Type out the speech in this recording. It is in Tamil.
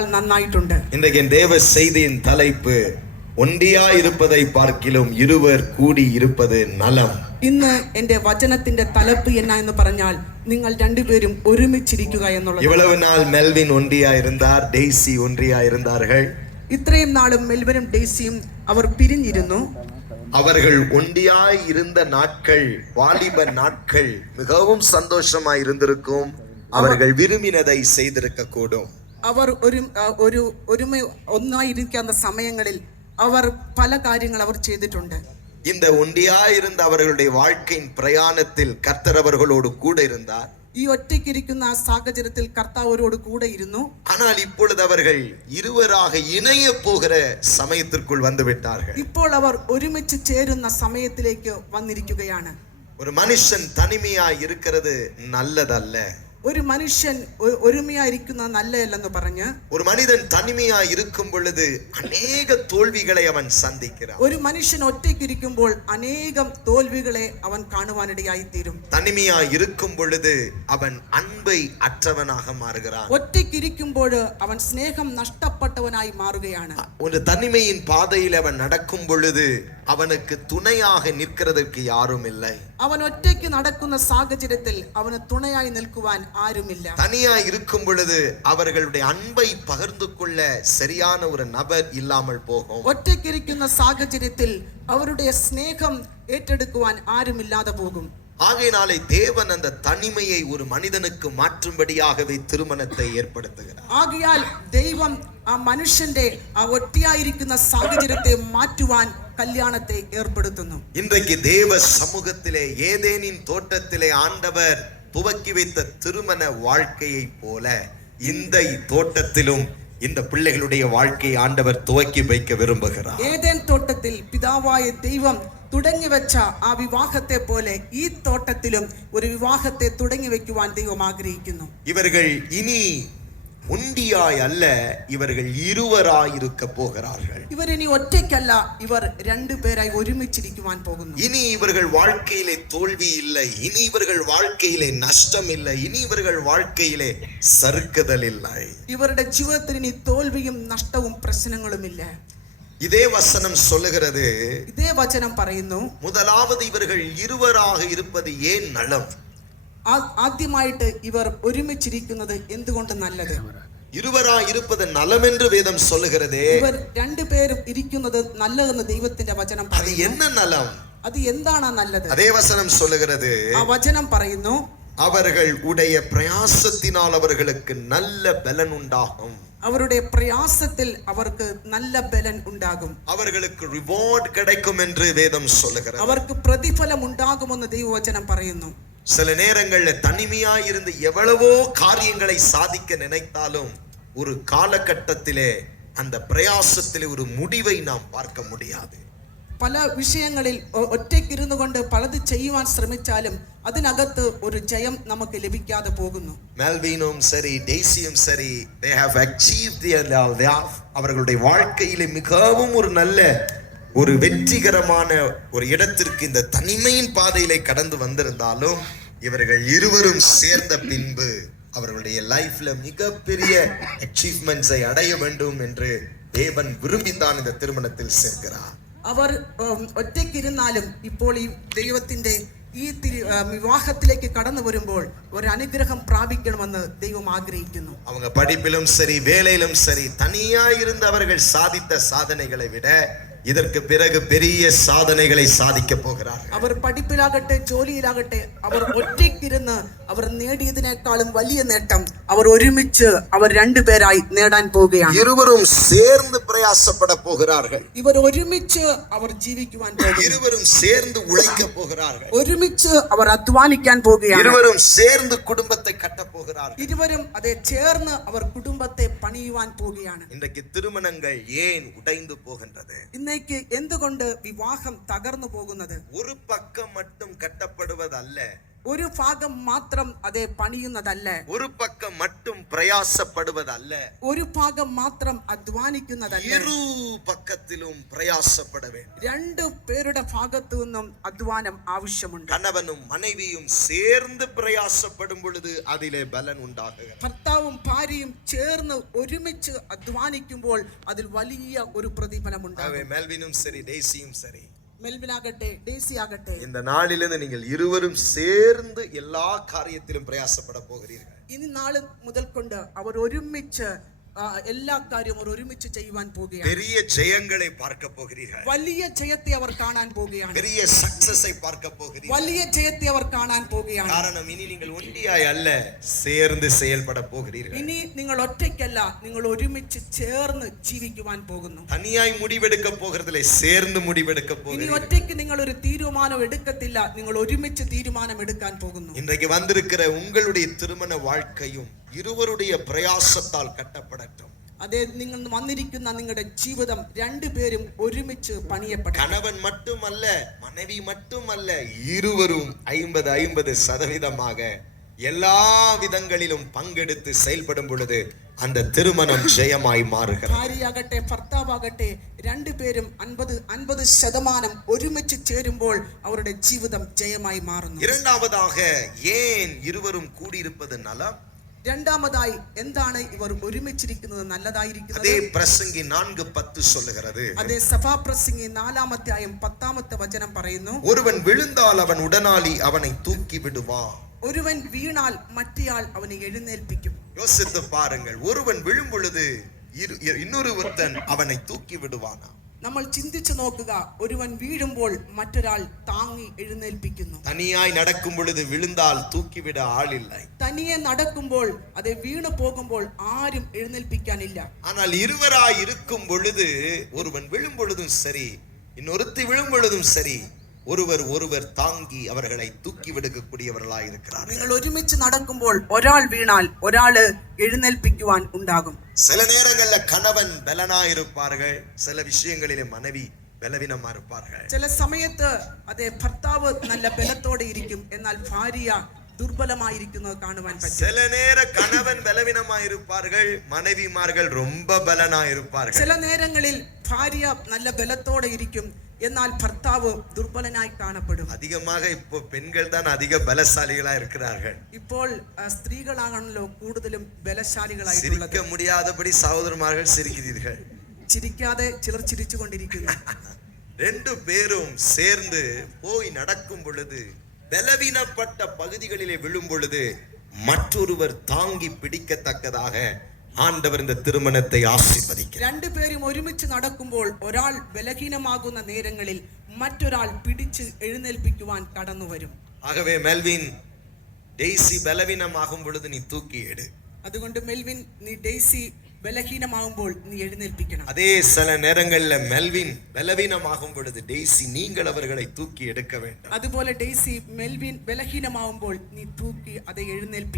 കേട്ടാൽ നന്നായിട്ടുണ്ട്. இன்றைக்கு தேவ செய்தியின் தலைப்பு ஒண்டியா இருப்பதை பார்க்கிலும் இருவர் கூடி இருப்பது நலம். ഇന്ന് എന്റെ വചനത്തിന്റെ തലപ്പ് എന്നാ എന്ന് പറഞ്ഞാൽ നിങ്ങൾ രണ്ടുപേരും ഒരുമിച്ചിരിക്കുക എന്നുള്ളത്. இவ்வளவு நாள் மெல்வின் ஒண்டியா இருந்தார், டெய்சி ஒன்றியா இருந்தார்கள். ഇത്രയും നാളും മെൽവിനും ഡെയ്സിയും അവർ പിരിഞ്ഞിരുന്നു. அவர்கள் ஒண்டியாய் இருந்த நாட்கள், வாலிப நாட்கள் மிகவும் சந்தோஷமாய் இருந்திருக்கும். அவர்கள் விரும்பினதை செய்திருக்க கூடும். അവർ ഒരുമ ഒന്നായിരിക്കുന്ന സമയങ്ങളിൽ അവർ പല കാര്യങ്ങൾ അവർ ചെയ്തിട്ടുണ്ട്. இந்த ஒண்டியாய் இருந்த அவர்களுடைய வாழ்க்கையின் பிரயாணத்தில் கர்த்தர் அவர்களோடு கூட இருந்தார். ഈ ഒറ്റയ്ക്കിരിക്കുന്ന ആ സാഹചര്യത്തിൽ കർത്താവരോട് കൂടെ ഇരുന്നു. ஆனால் இப்பொழுது அவர்கள் இருவராக இணைய போகிற சமயத்திற்குள் வந்து விட்டார்கள். ഇപ്പോൾ അവർ ഒരുമിച്ച് ചേരുന്ന സമയത്തിലേക്ക് വന്നിരിക്കുകയാണ്. ஒரு மனுஷன் தனிமையாய் இருக்கிறது நல்லதல்ல. ഒരു മനുഷ്യൻ ഒരുമയായിരിക്കുന്ന നല്ലതല്ലെന്ന് പറഞ്ഞ് ஒரு மனிதன் தனிமையாய் இருக்கும் பொழுது அநேக தோல்விகளை அவன் சந்திக்கிறான். ഒരു മനുഷ്യൻ ഒറ്റയ്ക്കിരിക്കുമ്പോൾ അനേകം തോൽവികളെ അവൻ കാണുവാനിടയായി തീരും. தனிமையாய் இருக்கும் பொழுது அவன் அன்பை அற்றவனாக மாறுகிறான். ഒറ്റയ്ക്കിരിക്കുമ്പോൾ അവൻ സ്നേഹം നഷ്ടപ്പെട്ടവനായി മാറുകയാണ്. ஒரு தனிமையின் பாதையில் அவன் நடக்கும் பொழுது அவனுக்கு துணையாக நிற்கிறதற்கு யாரும் இல்லை. അവൻ ഒറ്റയ്ക്ക് നടക്കുന്ന സാഹചര്യത്തിൽ അവന് തുണയായി നിൽക്കുവാൻ ആരുമില്ല. தனியாய் இருக்கும் பொழுது அவர்களுடைய அன்பை பகிர்ந்து கொள்ள சரியான ஒரு நபர் இல்லாமல் போகும். ഒറ്റയ്ക്കിരിക്കുന്ന സാഹചര്യത്തിൽ അവരുടെ സ്നേഹം ഏറ്റെടുക്കുവാൻ ആരുമില്ലാതെ പോകും. ஆகையினாலே தேவன் அந்த தனிமையை ஒரு மனிதனுக்கு மாற்றும்படியாகவே திருமணத்தை ஏற்படுத்துகிறார். ആകയാൽ ദൈവം ആ മനുഷ്യന്റെ ആ ഒറ്റയായിരിക്കുന്ന സാഹചര്യത്തെ മാറ്റുവാൻ കല്യാണത്തെ ഏർപ്പെടുത്തുന്നു. இன்றைக்கு தேவ சமூகத்திலே ஏதேனின் தோட்டத்திலே ஆண்டவர் துவக்கி வைத்த திருமண வாழ்க்கையை போல இந்த தோட்டத்திலும் இந்த பிள்ளைகளுடைய வாழ்க்கையை ஆண்டவர் துவக்கி வைக்க விரும்புகிறார். ഏദൻ തോട്ടത്തിൽ പിതാവായ ദൈവം തുടങ്ങി വെച്ച ആ വിവാഹത്തെ പോലെ ഈ തോട്ടത്തിലും ഒരു വിവാഹത്തെ തുടങ്ങി വെക്കുവാൻ ദൈവം ആഗ്രഹിക്കുന്നു. இவர்கள் இனி ஒண்டியாய் அல்ல, இவர்கள் இருவராய் இருக்க போகிறார்கள். ഇവരിനി ഒറ്റയ്ക്കല്ല, ഇവർ രണ്ടുപേരായി ഒരുമിച്ചിരിക്കുവാൻ പോകുന്നു. இனி இவர்கள் வாழ்க்கையிலே தோல்வி இல்லை, இனி இவர்கள் வாழ்க்கையிலே நஷ்டம் இல்லை, இனி இவர்கள் வாழ்க்கையிலே சறுக்குதல் இல்லை. ഇവരുടെ ജീവിതത്തിൽ ഇനി തോൽവിയും നഷ്ടവും പ്രശ്നങ്ങളുമില്ല. இதே வசனம் சொல்லுகிறது, ഇതേ വചനം പറയുന്നു, முதலாவது இவர்கள் இருவராக இருப்பது ஏன் நலம்? ആദ്യമായിട്ട് ഇവർ ഒരുമിച്ചിരിക്കുന്നത് എന്തുകൊണ്ട് നല്ലത്? இருவராய் இருப்பது நலம் என்று வேதம் சொல்லுகிறதே. ഇവർ രണ്ടുപേരും ഇരിക്കുന്നത് നല്ലതെന്ന് ദൈവത്തിന്റെ വചനം அது പറയുന്നു. என்ன நலம்? അത് എന്താണ് നല്ലത്? அதே வசனம் சொல்லுகிறது, ആ വചനം പറയുന്നു, அவர்கள் உடைய பிரயாசத்தினால் அவர்களுக்கு நல்ல பலன் உண்டாகும். അവരുടെ പ്രയാസത്തിൽ അവർക്ക് നല്ല ബലൻ ഉണ്ടാകും. அவர்களுக்கு ரிவார்ட் கிடைக்கும் என்று வேதம் சொல்லுகிறது. അവർക്ക് പ്രതിഫലം ഉണ്ടാകുമെന്ന് ദൈവവചനം പറയുന്നു. சில நேரங்கள்ல தனிமையாய் இருந்து எவ்வளவோ காரியங்களை சாதிக்க நினைத்தாலும் ஒரு காலகட்டத்திலே அந்த பிரயாசத்திலே ஒரு முடிவை நாம் பார்க்க முடியாது. പല വിഷയങ്ങളിൽ ഒറ്റയ്ക്കിരുന്നു കൊണ്ട് പലത് ചെയ്യുവാൻ ശ്രമിച്ചാലും അതിനകത്ത് ഒരു ജയം നമുക്ക് ലഭിക്കാതെ പോകുന്നു. மெல்வினும் சரி, டெய்சியும் சரி, they have achieved their love. அவர்களுடைய வாழ்க்கையிலே மிகவும் ஒரு நல்ல ஒரு வெற்றிகரமான ஒரு இடத்திற்கு இந்த தனிமையின் பாதையிலே கடந்து வந்திருந்தாலும் இவர்கள் இருவரும் சேர்ந்த பின்பு அவர்களுடைய லைஃப்ல மிகப்பெரிய அச்சீவ்மெண்ட்ஸை அடைய வேண்டும் என்று தேவன் விரும்பித்தான் இந்த திருமணத்தில் சேர்க்கிறார். അവർ ഒറ്റയ്ക്കിരുന്നാലും ഇപ്പോൾ ഈ ദൈവത്തിന്റെ ഈ വിവാഹത്തിലേക്ക് കടന്നു വരുമ്പോൾ ഒരു അനുഗ്രഹം പ്രാപിക്കണമെന്ന് ദൈവം ആഗ്രഹിക്കുന്നു. அவங்க படிப்பிலும் சரி, வேலையிலும் சரி, தனியாயிருந்து அவர்கள் சாதித்த சாதனைகளை விட இதற்கு பிறகு பெரிய சாதனைகளை சாதிக்க போகிறார்கள். അവർ പഠിപ്പിലാകട്ടെ ജോലിയിലാകട്ടെ അവർ ഒറ്റയ്ക്കിരുന്ന് അവർ നേടിയതിനേക്കാളും വലിയ നേട്ടം അവർ ഒരുമിച്ച് അവർ രണ്ടുപേരായി നേടാൻ പോവുകയാണ്. இருவரும் சேர்ந்து பிரயாசப்பட போகிறார்கள். ഇവർ ഒരുമിച്ച് അവർ ജീവിക്കുവാൻ പോകുന്നു. இருவரும் சேர்ந்து உழைக்க போகிறார்கள். ഒരുമിച്ച് അവർ അധ്വാനിക്കാൻ പോവുകയാണ്. இருவரும் சேர்ந்து குடும்பத்தை கட்ட போகிறார்கள். ഇരുവരും അതേ ചേർന്ന് അവർ കുടുംബത്തെ പണിയുവാൻ പോവുകയാണ്. இன்றைக்கு திருமணங்கள் ஏன் உடைந்து போகின்றது? ഇന്നേക്ക് എന്തുകൊണ്ട് വിവാഹം തകർന്നു പോകുന്നത്? ஒரு பக்கம் மட்டும் கட்டப்படுவதல்ல, ഒരു ഭാഗം മാത്രം അതെ പണിയുന്നതല്ല, ஒரு பக்கம் மட்டும் பிரயாசப்படுவதல்ல, ഒരു ഭാഗം മാത്രം അധ്വാനിക്കുന്നതല്ല, இரு பக்கத்திலும் பிரயாசப்பட வேண்டும். രണ്ടു പേരുടെ ഭാഗത്തു നിന്നും അധ്വാനം ആവശ്യമുണ്ട്. கணவனும் மனைவியும் சேர்ந்து பிரயாசப்படும் பொழுது அதிலே பலன் உண்டாகுகிறது. ഭർത്താവും ഭാര്യയും ചേർന്ന് ഒരുമിച്ച് അധ്വാനിക്കുമ്പോൾ അതിൽ വലിയ ഒരു പ്രതിഫലം ஆகவே ഉണ്ടാകും. மெல்வினும் சரி டெய்சியும் சரி, മെൽവിനാകട്ടെ ഡെയ്സി ആകട്ടെ, இந்த நாளிலிருந்து நீங்கள் இருவரும் சேர்ந்து எல்லா காரியத்திலும் பிரயாசப்பட போகிறீர்கள். ഇനി നാള് മുതൽ കൊണ്ട് അവർ ഒരുമിച്ച് എല്ലാ കാര്യവും അവർ ഒരുമിച്ച് ചെയ്യുവാൻ പോവുകയാണ്. பெரிய ஜெயங்களை பார்க்க போகிறீர்கள். വലിയ ജയത്തെ അവർ കാണാൻ പോവുകയാണ്. பெரிய சக்சஸை பார்க்க போகிறீர்கள். വലിയ ജയത്തെ അവർ കാണാൻ പോവുകയാണ്. காரணம் இனி நீங்கள் ஒன்றியாய் அல்ல, சேர்ந்து செயல்பட போகிறீர்கள். ഇനി നിങ്ങൾ ഒറ്റയ്ക്കല്ല, നിങ്ങൾ ഒരുമിച്ച് ചേർന്ന് ജീവിക്കുവാൻ പോകുന്നു. தனியாய் முடிவெடுக்க போகிறதில்லை, சேர்ந்து முடிவெடுக்க ഇനി போகிறீர்கள். ഒറ്റയ്ക്ക് നിങ്ങൾ ഒരു തീരുമാനം എടുക്കത്തില്ല, നിങ്ങൾ ഒരുമിച്ച് തീരുമാനം എടുക്കാൻ പോകുന്നു. இன்றைக்கு வந்திருக்கிற உங்களுடைய திருமண வாழ்க்கையும் இருவருடைய பிரயாசத்தால் கட்டப்படட்டும். അതെ, നിങ്ങൾ വന്നിരിക്കുന്ന നിങ്ങളുടെ ജീവിതം രണ്ടുപേരും ഒരുമിച്ച് പണിയപ്പെടണം. கணவன் மட்டுமல்ல, மனைவி மட்டுமல்ல, இருவரும் 50-50% எல்லா விதங்களிலும் பங்கெடுத்து செயல்படும் பொழுது அந்த திருமணம் ஜெயமாய் மாறுகிறது. ഭാര്യയാകട്ടെ ഭർത്താവാകട്ടെ രണ്ടുപേരും 50% ഒരുമിച്ച് ചേരുമ്പോൾ അവരുടെ ജീവിതം ജയമായി മാറുന്നു. இரண்டாவதாக, ஏன் இருவரும் கூடியிருப்பது நலம்? രണ്ടാമതായി, എന്താണ് ഇവർ ഒരുമിച്ചിരിക്കുന്നത് നല്ലതായിരിക്കുന്നത്? அதே பிரசங்கி 4:10 சொல்லுகிறது. അതേ സഭാപ്രസംഗി 4:10 പറയുന്നു, ஒருவன் விழுந்தால் அவன் உடனாளி அவனை தூக்கி விடுவான். ഒരുവൻ വീണാൽ മറ്റേയാൾ അവനെ എഴുന്നേൽപ്പിക്കും. யோசித்து பாருங்கள், ஒருவன் விழும் பொழுது இன்னொருவன் அவனை தூக்கி விடுவானா? നമ്മൾ ചിന്തിച്ചു നോക്കുക, ഒരുവൻ വീഴുമ്പോൾ മറ്റൊരാൾ താങ്ങി എഴുന്നേൽപ്പിക്കുന്നു. தனியாய் நடக்கும் பொழுது விழுந்தால் தூக்கிவிட ஆள் இல்லை. തനിയെ നടക്കുമ്പോൾ അത് വീണു പോകുമ്പോൾ ആരും എഴുന്നേൽപ്പിക്കാനില്ല. ஆனால் இருவராய் இருக்கும் பொழுது, ஒருவன் விழும் பொழுதும் சரி, இன்னொருத்தி விழும் பொழுதும் சரி, ஒருவர் தாங்கி அவர்களை தூக்கி விடுக்கக்கூடியவர்களாய் இருக்கிறார்கள். നിങ്ങൾ ഒരുമിച്ച് നടക്കുമ്പോൾ ഒരാൾ വീണാൽ ഒരാള് എഴുന്നേൽപ്പിക്കുവാൻ ഉണ്ടാകും. சில நேரங்கள்ல கணவன் பலனா இருப்பார்கள், சில விஷயங்களிலே மனைவி பலவீனமா இருப்பார்கள். ചില സമയത്ത് അതെ ഭർത്താവ് നല്ല ബലത്തോടെ ഇരിക്കും, എന്നാൽ ഭാര്യ ദുർബലമായിരിക്കുന്നത് കാണുവാൻ പറ്റും. சில நேர கணவன் பலவீனமா இருப்பார்கள், மனைவிமார்கள் ரொம்ப பலனா இருப்பார்கள். ചില നേരങ്ങളിൽ ഭാര്യ നല്ല ബലത്തോടെ ഇരിക്കും, എന്നാൽ ഭർത്താവ് ദുർബലനായി കാണപ്പെടും. அதிகமாக இப்போ பெண்கள் தான் அதிக பலசாலிகளா இருக்கிறார்கள். ഇപ്പോൾ സ്ത്രീകളാണല്ലോ കൂടുതലും ബലശാലികളായിട്ടുള്ളത്. சிரிக்க முடியாதபடி சகோதரமார்கள் சிரிக்கிறீர்கள். ചിരിക്കാതെ ചിലർ ചിരിച്ചുകൊണ്ടിരിക്കുന്നു. ரெண்டு பேரும் சேர்ந்து போய் நடக்கும் பொழுது, பலவீனப்பட்ட பகுதிகளிலே விழும் பொழுது மற்றொருவர் தாங்கி பிடிக்கத்தக்கதாக ஆண்டவர் இந்த திருமணத்தை ஆசீர்வதிக்கிறார். രണ്ടുപേരും ഒരുമിച്ച് നടക്കുമ്പോൾ ഒരാൾ ബലഹീനമാകുന്ന നേരങ്ങളിൽ മറ്റൊരാൾ പിടിച്ച് എഴുന്നേൽപ്പിക്കുവാൻ കടന്നു വരും. ஆகவே மெல்வின், டெய்சி பலவீனமாகும் பொழுது நீ தூக்கி எடு. അതുകൊണ്ട് മെൽവിൻ, നീ ഡെയ്സി ബലഹീനമാകുമ്പോൾ നീ എഴുന്നേൽപ്പിക്കണം. அதே சில நேரங்கள்ல மெல்வின் பலவீனமாகும் பொழுது டெய்சி நீங்கள் அவர்களை தூக்கி எடுக்க வேண்டும். അതുപോലെ ഡെയ്സി മെൽവിൻ ബലഹീനമാകുമ്പോൾ നീ തൂക്കി அதை എഴുന്നേൽപ്പിക്കണം.